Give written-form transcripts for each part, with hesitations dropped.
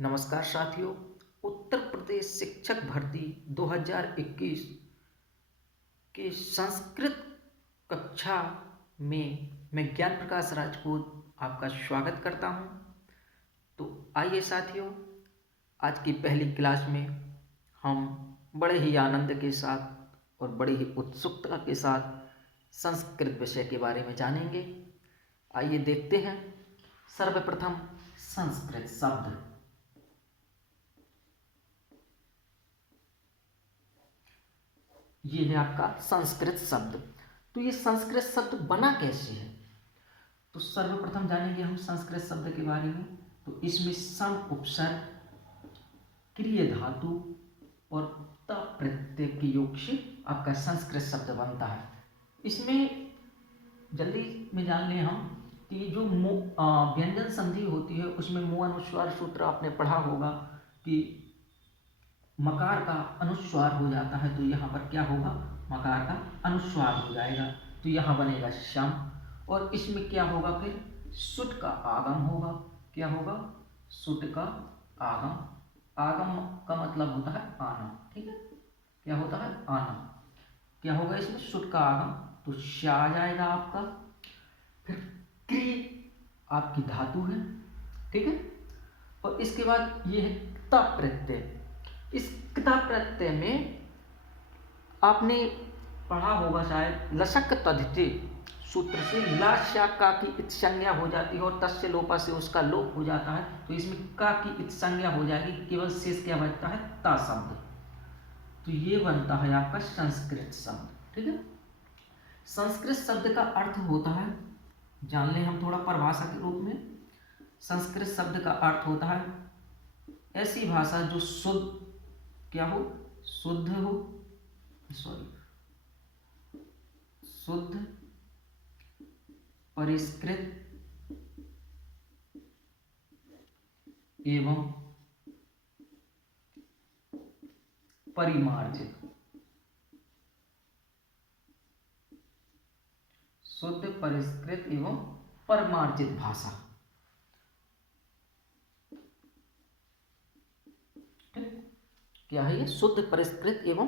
नमस्कार साथियों। उत्तर प्रदेश शिक्षक भर्ती 2021 के संस्कृत कक्षा में मैं ज्ञान प्रकाश राजपूत आपका स्वागत करता हूं। तो आइए साथियों, आज की पहली क्लास में हम बड़े ही आनंद के साथ और बड़ी ही उत्सुकता के साथ संस्कृत विषय के बारे में जानेंगे। आइए देखते हैं। सर्वप्रथम संस्कृत शब्द। ये है आपका संस्कृत शब्द। तो ये संस्कृत शब्द बना कैसे है, तो सर्वप्रथम जानेंगे हम संस्कृत शब्द के बारे में। तो इसमें सम, उपसर्ग, क्रिय धातु और त प्रत्यय के योग से आपका संस्कृत शब्द बनता है। इसमें जल्दी में जान लें हम कि जो व्यंजन संधि होती है उसमें मुंह अनुस्वार सूत्र आपने पढ़ा होगा कि मकार का अनुस्वार हो जाता है, तो यहाँ पर क्या होगा, मकार का अनुस्वार हो जाएगा, तो यहाँ बनेगा शम। और इसमें क्या होगा, फिर सुट का आगम होगा। क्या होगा, सुट का आगम। आगम का मतलब होता है आना, ठीक है। क्या होता है, आना। क्या होगा इसमें, सुट का आगम, तो शा आ जाएगा आपका। फिर क्रिय आपकी धातु है, ठीक है। और इसके बाद ये है ता प्रत्यय। इस क्ता प्रत्यय में आपने पढ़ा होगा शायद, लसक तद्धिते सूत्र से ला शा का की इत संज्ञा हो जाती है और तस्य लोपा से उसका लोप हो जाता है, तो इसमें का की इत संज्ञा हो जाएगी, केवल शेष क्या बचता है, ता शब्द। तो ये बनता है आपका संस्कृत शब्द, ठीक है। संस्कृत शब्द का अर्थ होता है, जान लें हम थोड़ा परिभाषा के रूप में। संस्कृत शब्द का अर्थ होता है ऐसी भाषा जो शुद्ध, क्या हो, शुद्ध हो, शुद्ध, परिष्कृत एवं परिमार्जित। शुद्ध, परिष्कृत एवं परिमार्जित भाषा, क्या है ये, शुद्ध, परिष्कृत एवं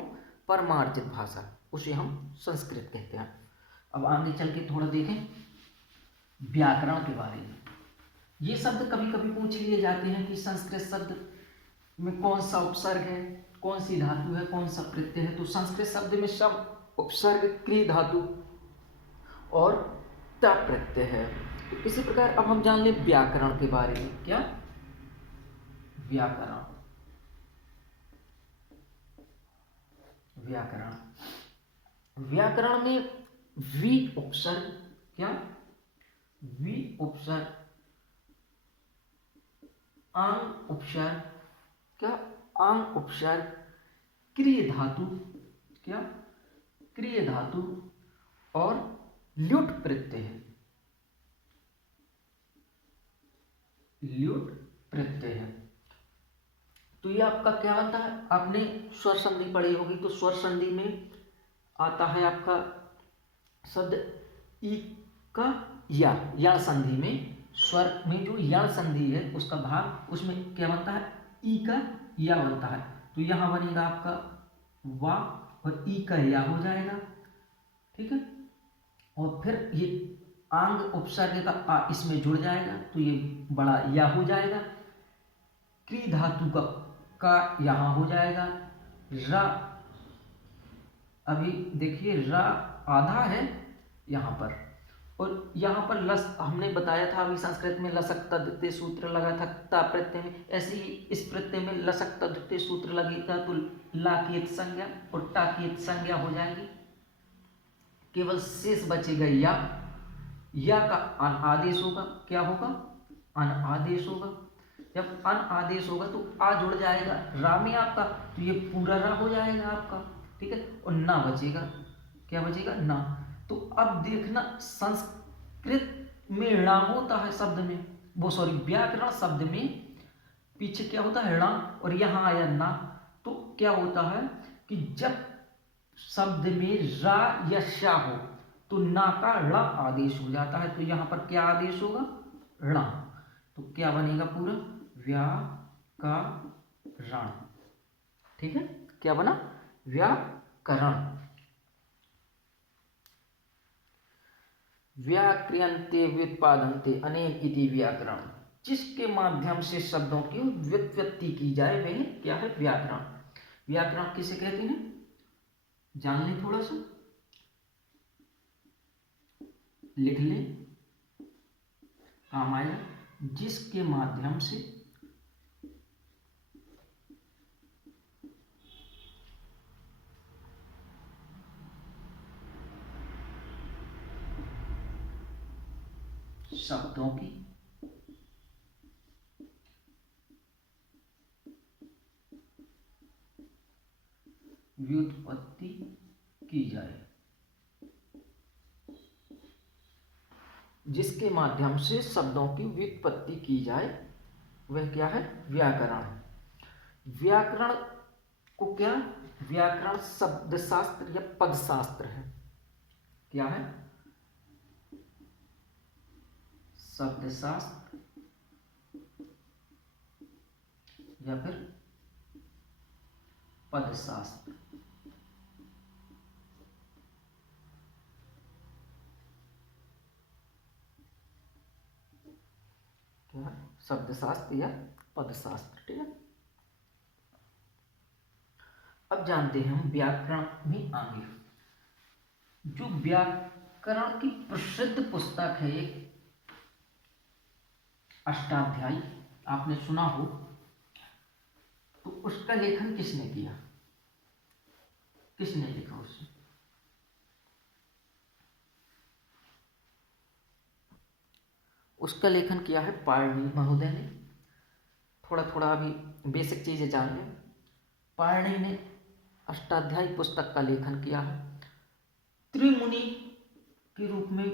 परमार्जित भाषा, उसे हम संस्कृत कहते हैं। अब आगे चल के थोड़ा देखें व्याकरण के बारे में। ये शब्द कभी कभी पूछ लिए जाते हैं कि संस्कृत शब्द में कौन सा उपसर्ग है, कौन सी धातु है, कौन सा प्रत्यय है। तो संस्कृत शब्द में सम, उपसर्ग, क्रिय धातु और ता प्रत्यय है। तो इसी प्रकार अब हम जान लें व्याकरण के बारे में। क्या, व्याकरण। व्याकरण, व्याकरण में वी उपसर्ग, क्या, वी उपसर्ग, आंग उपसर्ग, क्या, आंग उपसर्ग, क्रिय धातु, क्या, क्रिय धातु और ल्युट प्रत्यय है, ल्युट प्रत्यय है। तो ये आपका क्या बनता है, आपने स्वर संधि पढ़ी होगी, तो स्वर संधि में आता है आपका शब्द ई का या संधि में, स्वर में जो या संधि है उसका भाग, उसमें क्या बनता है, ई का या बनता है। तो यहाँ बनेगा आपका वा और ई का या हो जाएगा, ठीक है। और फिर ये आंग उपसर्ग का आ इसमें जुड़ जाएगा, तो ये बड़ा या हो जाएगा। क्री धातु का यहाँ हो जाएगा रा। अभी देखिए रा आधा है यहाँ पर, और यहाँ पर लस हमने बताया था अभी संस्कृत में लसक तद्धिते सूत्र लगा था ता प्रत्यय में, ऐसे ही इस प्रत्यय में लसक तद्धिते सूत्र लगेगा, तो ला की एक संज्ञा और टा की एक संज्ञा हो जाएगी, केवल शेष बचेगा या का अन आदेश होगा। क्या होगा, अन आदेश होगा। जब अन आदेश होगा तो आ जुड़ जाएगा रा में आपका, तो ये पूरा रा हो जाएगा आपका, ठीक है। और ना बचेगा, क्या बचेगा, ना। तो अब देखना संस्कृत में णा होता है शब्द में, वो सॉरी व्याकरण शब्द में पीछे क्या होता है, णा, और यहाँ आया ना। तो क्या होता है कि जब शब्द में रा या शा हो तो ना का ण आदेश हो जाता है, तो यहाँ पर क्या आदेश होगा, ण। तो क्या बनेगा पूरा, व्याकरण। व्याकरण। ठीक है, क्या बना? व्याकरण। व्याक्रियन्ते व्युत्पादन्ते अनेन इति व्याकरण। जिसके माध्यम से शब्दों की व्युत्पत्ति की जाए वह क्या है? व्याकरण। व्याकरण किसे कहते हैं? जान लें, थोड़ा सा लिख लें, काम आएगा। जिसके माध्यम से शब्दों की व्युत्पत्ति की जाए। जिसके माध्यम से शब्दों की व्युत्पत्ति की जाए वह क्या है? व्याकरण। व्याकरण को क्या? व्याकरण शब्दशास्त्र या पदशास्त्र है। क्या है? शब्दशास्त्र या फिर पदशास्त्र। क्या है? शब्दशास्त्र या पदशास्त्र। ठीक है, अब जानते हैं हम व्याकरण में आगे। जो व्याकरण की प्रसिद्ध पुस्तक है एक अष्टाध्यायी, आपने सुना हो, तो उसका लेखन किसने किया? किसने लिखा उसे? उसका लेखन किया है पाणिनि महोदय ने। थोड़ा थोड़ा अभी बेसिक चीजें जान लें। पाणिनि ने अष्टाध्यायी पुस्तक का लेखन किया है। त्रिमुनि के रूप में,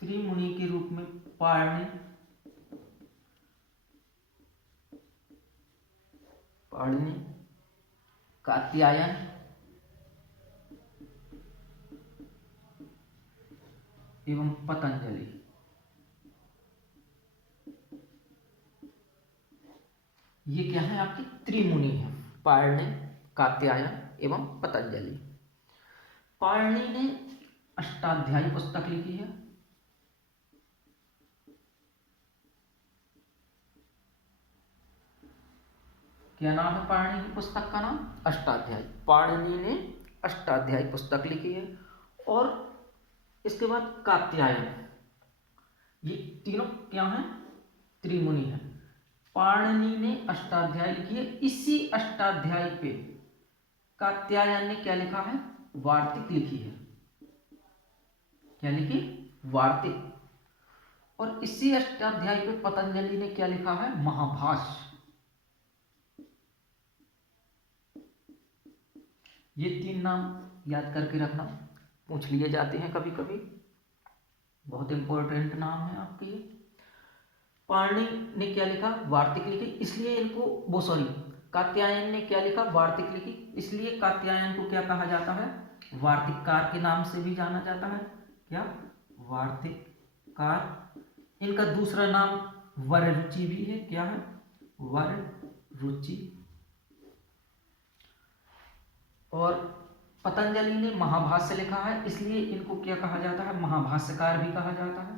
त्रिमुनि के रूप में पाणिनि, कात्यायन एवं पतंजलि, ये क्या है? आपके त्रिमुनि है। पाणिनि, कात्यायन एवं पतंजलि। पाणिनि ने अष्टाध्यायी पुस्तक लिखी है। क्या नाम है पाणिनि की पुस्तक का? नाम अष्टाध्यायी। पाणिनि ने अष्टाध्यायी पुस्तक लिखी है। और इसके बाद कात्यायन, ये तीनों क्या है? त्रिमुनि है। पाणिनि ने अष्टाध्यायी लिखी है। इसी अष्टाध्यायी पे कात्यायन ने क्या लिखा है? वार्तिक लिखी है। क्या लिखी? वार्तिक। और इसी अष्टाध्यायी पे पतंजलि ने क्या लिखा है? महाभाष्य। ये तीन नाम याद करके रखना, पूछ लिए जाते हैं कभी कभी, बहुत इंपॉर्टेंट नाम है आपके ये। पाणिनि ने क्या लिखा? वार्तिक लिखी, इसलिए इनको वो सॉरी कात्यायन ने क्या लिखा? वार्तिक लिखी, इसलिए कात्यायन को क्या कहा जाता है? वार्तिककार के नाम से भी जाना जाता है। क्या? वार्तिककार। इनका दूसरा नाम वररुचि भी है। क्या है? वररुचि। और पतंजलि ने महाभाष्य लिखा है, इसलिए इनको क्या कहा जाता है? महाभाष्यकार भी कहा जाता है।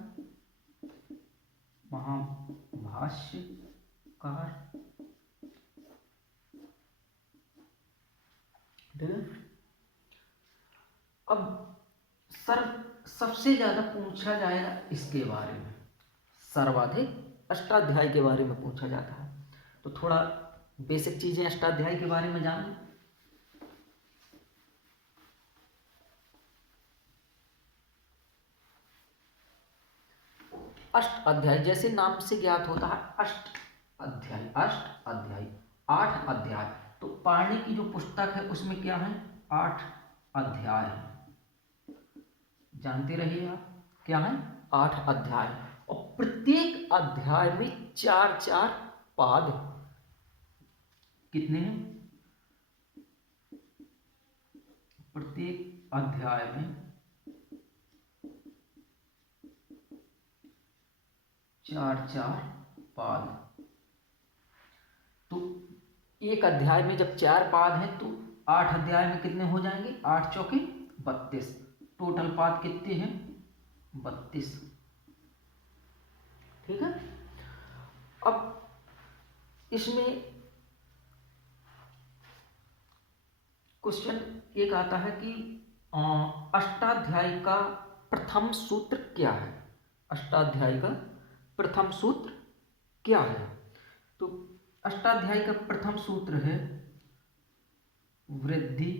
महाभाष्यकार। अब सर सबसे ज्यादा पूछा जाएगा इसके बारे में, सर्वाधिक अष्टाध्यायी के बारे में पूछा जाता है। तो थोड़ा बेसिक चीजें अष्टाध्यायी के बारे में जान लें। अष्ट अध्याय जैसे नाम से ज्ञात होता है, अष्ट अध्याय, अष्ट अध्याय, 8 अध्याय। तो पाणिनि की जो पुस्तक है उसमें क्या है? 8 अध्याय है। जानते रहिए आप, क्या है? 8 अध्याय। और प्रत्येक अध्याय में 4-4 पाद। कितने हैं? प्रत्येक अध्याय में चार चार पाद। तो एक अध्याय में जब 4 पाद हैं तो 8 अध्याय में कितने हो जाएंगे? 8 चौके 32। टोटल पाद कितने हैं? 32। ठीक है। अब इसमें क्वेश्चन एक आता है कि अष्टाध्यायी का प्रथम सूत्र क्या है? अष्टाध्यायी का प्रथम सूत्र क्या है? तो अष्टाध्यायी का प्रथम सूत्र है वृद्धि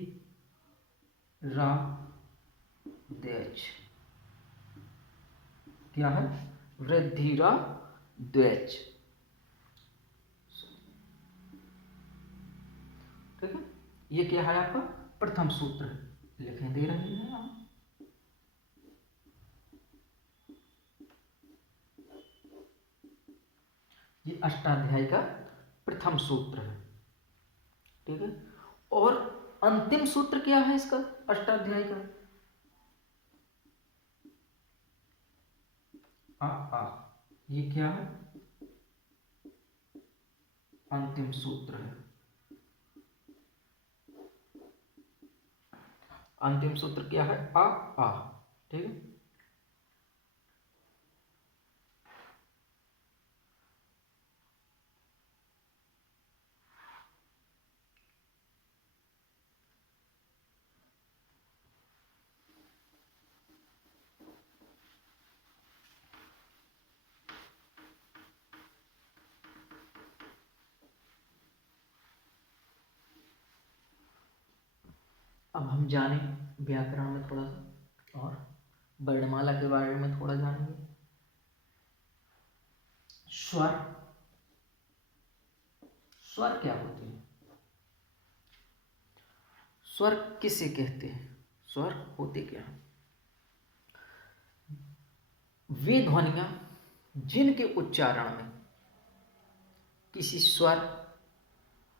रा द्वैच। क्या है? वृद्धि रा द्वैच। ठीक है। ये क्या है? आपका प्रथम सूत्र लिखने दे रहे हैं हम। ये अष्टाध्यायी का प्रथम सूत्र है। ठीक है। और अंतिम सूत्र क्या है इसका अष्टाध्यायी का? आ। ये क्या है? अंतिम सूत्र है। अंतिम सूत्र क्या है? आ। ठीक है। अब हम जाने व्याकरण में थोड़ा सा और वर्णमाला के बारे में थोड़ा जानेंगे। स्वर। स्वर क्या होते हैं? स्वर किसे कहते हैं? स्वर होते क्या हैं? वे ध्वनियां जिनके उच्चारण में किसी स्वर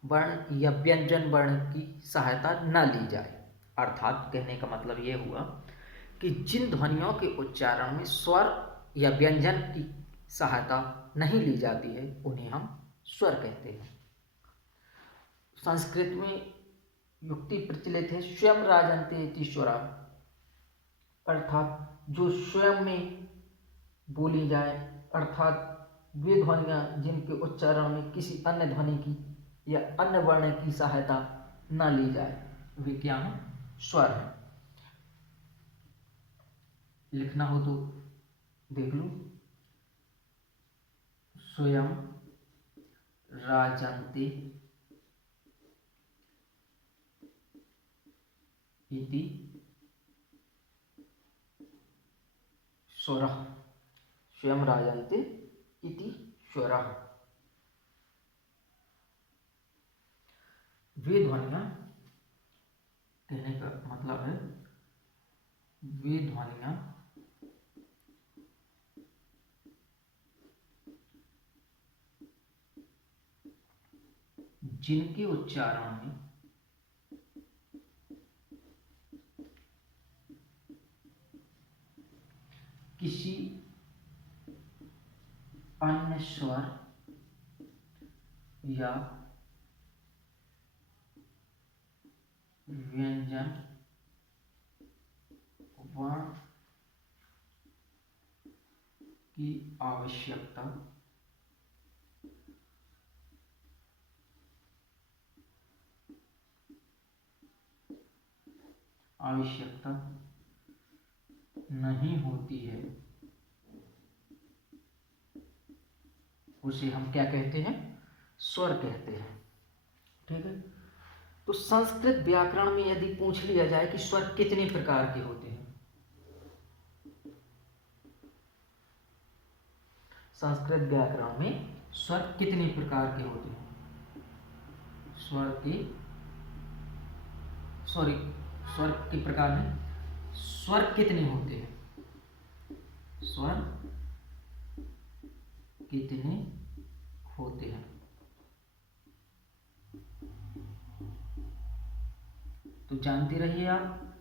वर्ण या व्यंजन वर्ण की सहायता न ली जाए। अर्थात कहने का मतलब ये हुआ कि जिन ध्वनियों के उच्चारण में स्वर या व्यंजन की सहायता नहीं ली जाती है उन्हें हम स्वर कहते हैं। संस्कृत में युक्ति प्रचलित है स्वयं राजन्ते इति स्वरा, अर्थात जो स्वयं में बोली जाए, अर्थात वे ध्वनियाँ जिनके उच्चारण में किसी अन्य ध्वनि की या अन्य वर्ण की सहायता न ली जाए वे क्या हैं? स्वर हैं। लिखना हो तो देख लो। स्वयं राजन्ते इति स्वरः। स्वयं राजन्ते इति स्वरः। वे ध्वनियाँ, कहने का मतलब है वे ध्वनियाँ जिनके उच्चारण में किसी अन्य स्वर या व्यंजन वर्ण की आवश्यकता नहीं होती है उसे हम क्या कहते हैं? स्वर कहते हैं। ठीक है। तो संस्कृत व्याकरण में यदि पूछ लिया जाए कि स्वर कितने प्रकार के होते हैं, संस्कृत व्याकरण में स्वर कितने प्रकार के होते हैं? स्वर के प्रकार में स्वर कितने होते हैं? स्वर कितने होते हैं? तो जानते रहिए आप